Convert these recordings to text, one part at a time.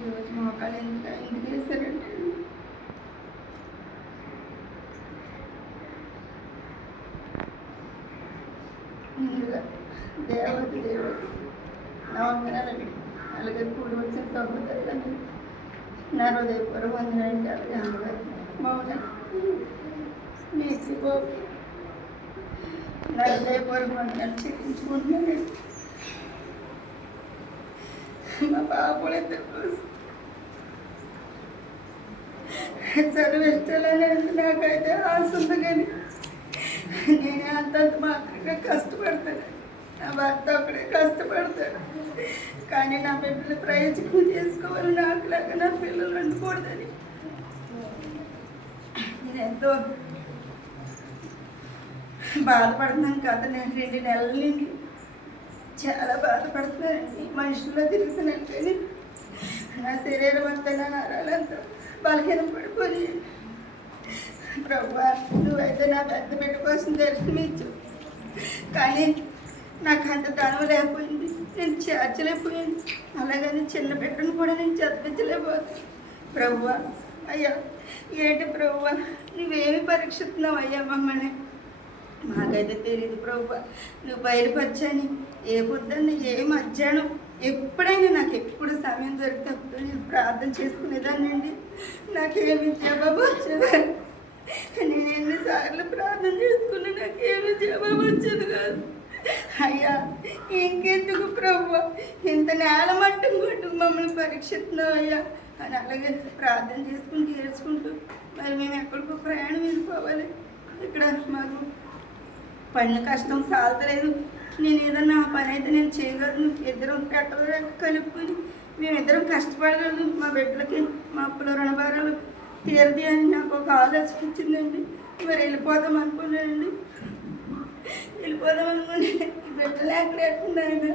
ఈరోజు మోకాలు ఎందుకు చేశారంటే ముందుగా దేవతి నా వందనాలని అలాగే కూడి వచ్చిన సహోదరులని నా హృదయపూర్వ వందనాలంటే అలాగే అందగారు మౌన మీకు నా హృదయపూర్వ వందనాలు చెల్లించుకుంటున్నాను. మా బాబులు ఇద్దరు చదువు ఇష్టాలని నాకైతే ఆశ ఉంది, కానీ నేనే అంతంత మాత్రంగా కష్టపడతాను. నా భర్త అప్పుడే కష్టపడతాడు, కానీ నా బిడ్డలు ప్రయోజనం చేసుకోవాలి, నాకులాగా నా పిల్లలు వండుకూడదని నేను ఎంతో బాధపడుతున్నాను కదా. నేను 2 నెలల నుండి చాలా బాధపడుతున్నానండి. మనుషుల్లో తిరుగుతున్నాను, కానీ నా శరీరం అంతా నా నరాలంతా బలహీనం పడిపోయి, ప్రభువా నువ్వైతే నా పెద్ద బిడ్డ కోసం దర్శనమిచ్చు, కానీ నాకు అంత ధనం లేకపోయింది, నేను చేర్చలేకపోయింది. అలాగని చిన్న బిడ్డను కూడా నేను చదివించలేకపోతాను. ప్రభువా అయ్యా ఏంటి ప్రభువా నువ్వేమి పరీక్షిస్తున్నావు అయ్యా మమ్మల్ని? మాకైతే తెలియదు ప్రభువా, నువ్వు బయలుపరచని ఏ పొద్దున్న ఏ మధ్యాహ్నం ఎప్పుడైనా నాకు ఎప్పుడు సమయం దొరికితే అప్పుడు నేను ప్రార్థన చేసుకునేదాన్ని అండి. నాకేమి జవాబు వచ్చేది, నేను ఎన్నిసార్లు ప్రార్థన చేసుకున్నా నాకేమి జవాబు వచ్చేది కాదు. అయ్యా ఇంకెందుకు ప్రభువా ఇంత నేల మట్టం కొట్టు మమ్మల్ని పరీక్షిస్తున్నావు అయ్యా అని అలాగే ప్రార్థన చేసుకుని తీర్చుకుంటూ మరి మేము ఎక్కడికో ప్రయాణం వెళ్ళిపోవాలి. ఇక్కడ మాకు పని కష్టం సాలతలేదు. నేను ఏదన్నా పని అయితే నేను చేయగలను. ఇద్దరం కట్టలు కలుపుకొని మేమిద్దరం కష్టపడగలను. మా బిడ్డలకి మా అప్పుల రుణభారాలు తీరది అని నాకు ఒక ఆలోచన ఇచ్చిందండి. మరి వెళ్ళిపోదాం అనుకున్నానండి. వెళ్ళిపోదాం అనుకుని ఈ బిడ్డలు ఎక్కడెట్టున్నాయన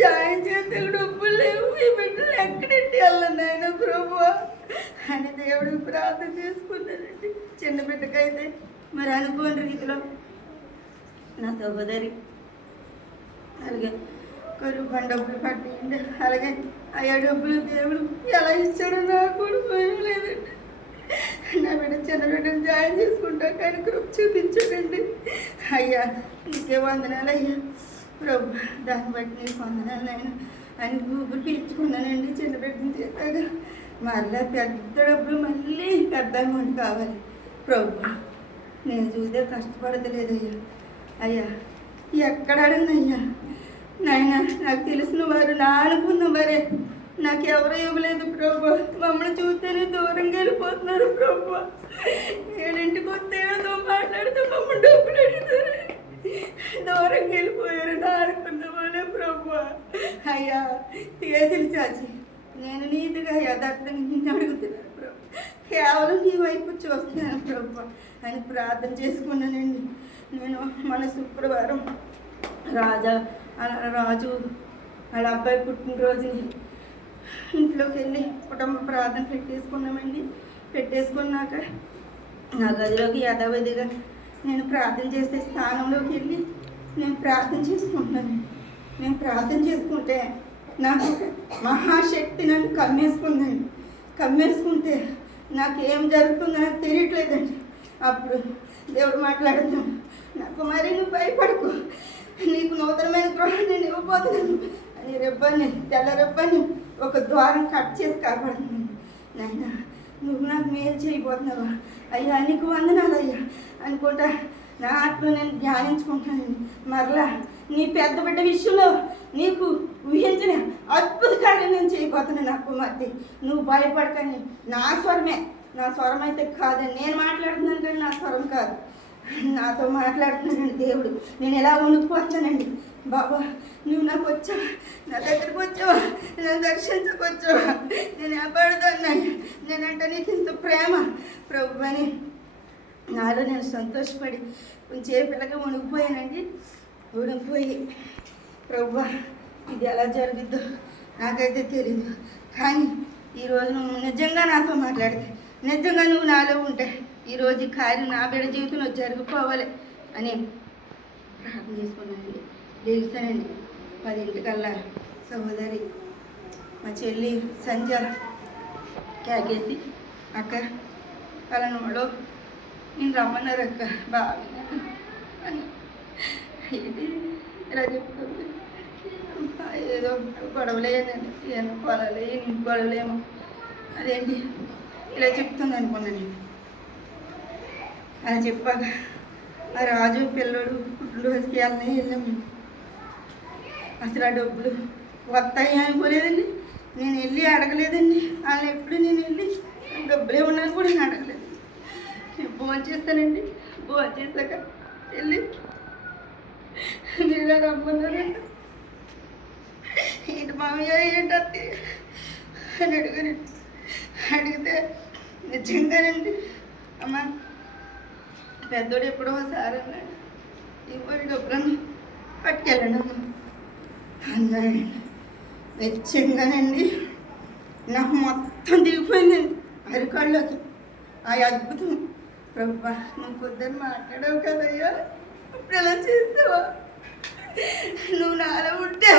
జాయిన్ చేస్తే డబ్బులు లేవు, ఈ బిడ్డలు ఎక్కడెట్టి వెళ్ళండి ఆయన ప్రభువా అని దేవుడికి ప్రార్థన చేసుకున్నానండి. చిన్న బిడ్డకైతే మరి అనుకోని రీతిలో నా సహోదరి అలాగే కరువు పని డబ్బులు పట్టింది. అలాగే అయ్యా డబ్బులు దేవుడు ఎలా ఇచ్చాడో నాకు కూడా భయం లేదండి. నా బిడ్డ చిన్న బిడ్డను జాయిన్ చేసుకుంటా కానీ కృప చూపించాడండి. అయ్యా నీకే వందనాలు అయ్యా ప్రభు, దాన్ని బట్టి నీకు వందనాలు అయినా అని గూగుల్ పీల్చుకున్నానండి. చిన్న బిడ్డను చేశాక మళ్ళీ పెద్ద డబ్బులు మళ్ళీ పెద్ద అమౌంట్ కావాలి ప్రభు. నేను చూస్తే కష్టపడతలేదయ్యా. అయ్యా ఎక్కడ అడిగినయ్యా నాయన, నాకు తెలిసిన వారు నా అనుకున్న వారే నాకెవరూ ఇవ్వలేదు ప్రభు. మమ్మల్ని చూస్తేనే దూరంగా వెళ్ళిపోతున్నారు ప్రభు. 7ంటికి వస్తే ఏదో మాట్లాడితే మమ్మల్ని డబ్బులు అడిగినారు, దూరంగా వెళ్ళిపోయారు నా అనుకున్న వాళ్ళే ప్రభు. అయ్యా కేసులు చాచి నేను నీతిగా యథార్థంగా నిన్ను అడుగుతున్నాను ప్రభు, కేవలం నీ వైపు చూస్తున్నాను ప్రభు అని ప్రార్థన చేసుకున్నానండి. నేను మన శుక్రవారం రాజు వాళ్ళ అబ్బాయి పుట్టినరోజుని ఇంట్లోకి వెళ్ళి కుటుంబ ప్రార్థన పెట్టేసుకున్నామండి. పెట్టేసుకున్నాక నా గదిలోకి యథావిధిగా నేను ప్రార్థన చేసే స్థానంలోకి వెళ్ళి నేను ప్రార్థన చేసుకుంటున్నాను. నేను ప్రార్థన చేసుకుంటే నాకు మహాశక్తి నన్ను కమ్మేసుకుందండి. కమ్మేసుకుంటే నాకు ఏం జరుగుతుందో నాకు తెలియట్లేదండి. అప్పుడు దేవుడు మాట్లాడుతాను, నాకు మరి నువ్వు భయపడకు, నీకు నూతనమైన గృహాన్ని నేను ఇవ్వబోతున్నాను అని రెబ్బని తెల్ల రెబ్బని ఒక ద్వారం కట్ చేసి కాపాడుతున్నాను. నాయన నువ్వు నాకు మేలు చేయబోతున్నావా అయ్యా, నీకు వందనాలు అయ్యా అనుకుంటా నా ఆత్మ నేను ధ్యానించుకుంటానండి. మరలా నీ పెద్ద బిడ్డ విషయంలో నీకు ఊహించిన అద్భుత కార్యం నేను చేయబోతున్నాను. నా కుమార్తె నువ్వు భయపడకని నా స్వరమే, నా స్వరం అయితే కాదండి, నేను మాట్లాడుతున్నాను కానీ నా స్వరం కాదు, నాతో మాట్లాడుతున్నానండి దేవుడు. నేను ఎలా వణుకుపోతానండి. బాబా నువ్వు నాకు వచ్చావా, నా దగ్గరకు వచ్చావా, నన్ను దర్శించకొచ్చావా, నేను ఏపడుతున్నాను, నేనంటే నీకు ఇంత ప్రేమ ప్రభు అని నాలో నేను సంతోషపడి కొంచెం పిల్లగా వణుకుపోయానండి. వణికిపోయి ప్రభు ఇది ఎలా జరుగుద్దో నాకైతే తెలియదు, కానీ ఈరోజు నువ్వు నిజంగా నాతో మాట్లాడితే, నిజంగా నువ్వు నాలో ఉంటే ఈరోజు ఈ కార్యం నా బిడ్డ జీవితంలో జరిగిపోవాలి అని ప్రార్థన చేసుకున్నానండి. లేచానండి. 10 సహోదరి మా చెల్లి సంజ క్యాకేసి అక్క పలానోడు నేను రమ్మన్నారు అక్క బాగా ఏంటి ఇలా చెప్తుంది. ఏదో గొడవలేనండి ఏమో పొలాలి ఇంటి గొడవలేమో అదేంటి ఇలా చెప్తుంది అనుకున్నాను నేను. అలా చెప్పాక ఆ రాజు పిల్లడు పుట్టినరోజుకి వెళ్ళాము. అసలు ఆ డబ్బులు వస్తాయి అనుకోలేదండి. నేను వెళ్ళి అడగలేదండి. వాళ్ళు ఎప్పుడు నేను వెళ్ళి డబ్బులు ఏమన్నాను కూడా నేను అడగలేదు. నేను ఫోన్ చేస్తానండి. ఫోన్ చేశాక వెళ్ళి మీరు ఇలా రమ్మన్నారండి. ఏంటి మామయ్య ఏంటి అని అడిగితే నిజంగానండి అమ్మ పెద్దోడు ఎప్పుడో ఒకసారి అన్నాడు ఇవ్వడు డబ్బులన్నీ పట్టుకెళ్ళండి అమ్మ అన్నాడండి. వెచ్చంగానండి నాకు మొత్తం దిగిపోయిందండి అరికాళ్ళకి. ఆ అద్భుతం ప్రభా నువ్వు పొద్దున్న మాట్లాడావు కదయ్యా, ఇప్పుడు ఎలా చేసావా, నువ్వు నాలో ఉంటే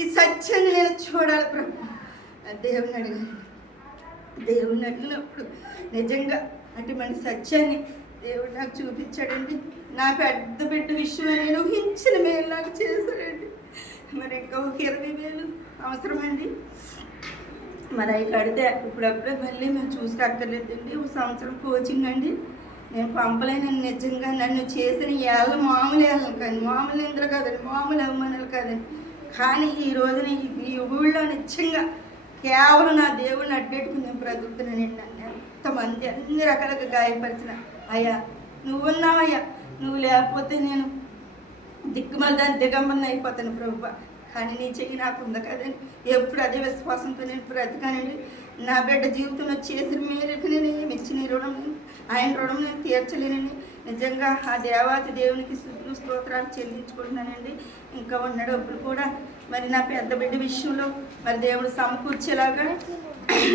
ఈ సత్యాన్ని నేను చూడాలి ప్రభా. దేవుని అడిగాను. దేవుణ్ణి అడిగినప్పుడు నిజంగా అటువంటి సత్యాన్ని దేవుడు నాకు చూపించాడండి. నా పెద్ద బిడ్డ విషయం నేను ఊహించిన మేలు నాకు చేశాడండి. మరి ఇంకా ఒక 20,000 అవసరమండి. మరి అవి కడితే ఇప్పుడప్పుడే మళ్ళీ మేము చూసుకోక్కర్లేదండి. ఒక సంవత్సరం కోచింగ్ అండి. నేను పంపలేనండి. నిజంగా నన్ను చేసిన ఏళ్ళ మామూలు ఏళ్ళను కానీ మామూలు ఇందులో కాదండి, మామూలు అవమానాలు కాదండి. కానీ ఈ రోజున ఈ ఊళ్ళో నిజంగా కేవలం నా దేవుడిని అడ్డెట్టుకుని నేను బ్రతుకుతున్నానండి. నన్ను ఎంతమంది అన్ని రకాలుగా గాయపరిచిన అయ్యా నువ్వు ఉన్నావయ్యా, నువ్వు లేకపోతే నేను దిక్కుమల్దాన్ని దిగంబరని అయిపోతాను ప్రభు. కానీ నీ చెయ్యి నాకు ఉంది కదండి. ఎప్పుడు అదే విశ్వాసంతో నేను బ్రతకానండి. నా బిడ్డ జీవితంలో చేసిన మేరకు నేను ఏమి ఇచ్చిన రుణం ఆయన రుణం నేను తీర్చలేనండి. నిజంగా ఆ దేవాతి దేవునికి స్తుతులు స్తోత్రాలు చెల్లించుకుంటున్నానండి. ఇంకా ఉన్న డబ్బులు కూడా మరి నా పెద్ద బిడ్డ విషయంలో మరి దేవుడు సమకూర్చేలాగా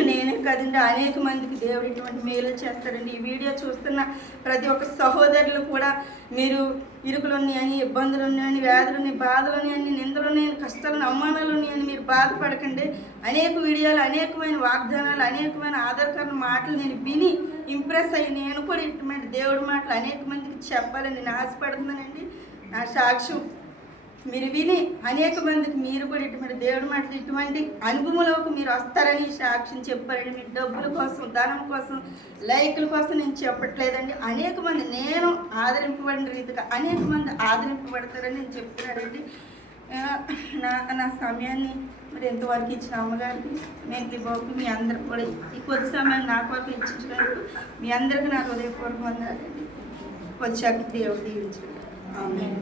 నేనే కదండి అనేక మందికి దేవుడు ఇటువంటి మేలు చేస్తాడండి. ఈ వీడియో చూస్తున్న ప్రతి ఒక్క సహోదరులు కూడా మీరు ఇరుకులు ఉన్నాయని, ఇబ్బందులు ఉన్నాయని, వ్యాధులు ఉన్నాయి, బాధలు ఉన్నాయని, నిందలు ఉన్నాయని, కష్టాలు అవమానాలు ఉన్నాయని మీరు బాధపడకండి. అనేక వీడియోలు, అనేకమైన వాగ్దానాలు, అనేకమైన ఆధారకరణ మాటలు నేను విని ఇంప్రెస్ అయ్యి నేను కూడా ఇటువంటి దేవుడి మాటలు అనేక మందికి చెప్పాలని నేను ఆశపడుతున్నానండి. నా సాక్ష్యం మీరు విని అనేక మందికి మీరు కూడా ఇటువంటి దేవుడి మాటలు ఇటువంటి అనుభవంలోకి మీరు వస్తారని సాక్ష్యం చెప్పారండి. మీ డబ్బుల కోసం, ధనం కోసం, లైకుల కోసం నేను చెప్పట్లేదండి. అనేక మంది నేను ఆదరింపబడిన రీతిగా అనేక మంది ఆదరింపబడతారని నేను చెప్తున్నానండి. నా సమయాన్ని మరి ఎంతవరకు ఇచ్చిన అమ్మగారికి నేను బాబు మీ అందరికి కూడా ఈ కొద్ది సమయాన్ని నా కొరకు ఇచ్చినందుకు మీ అందరికీ నా హృదయపూర్వకంగా వందనాలండి. కొద్ది శక్తి దేవుడు దీవించండి. ఆమేన్.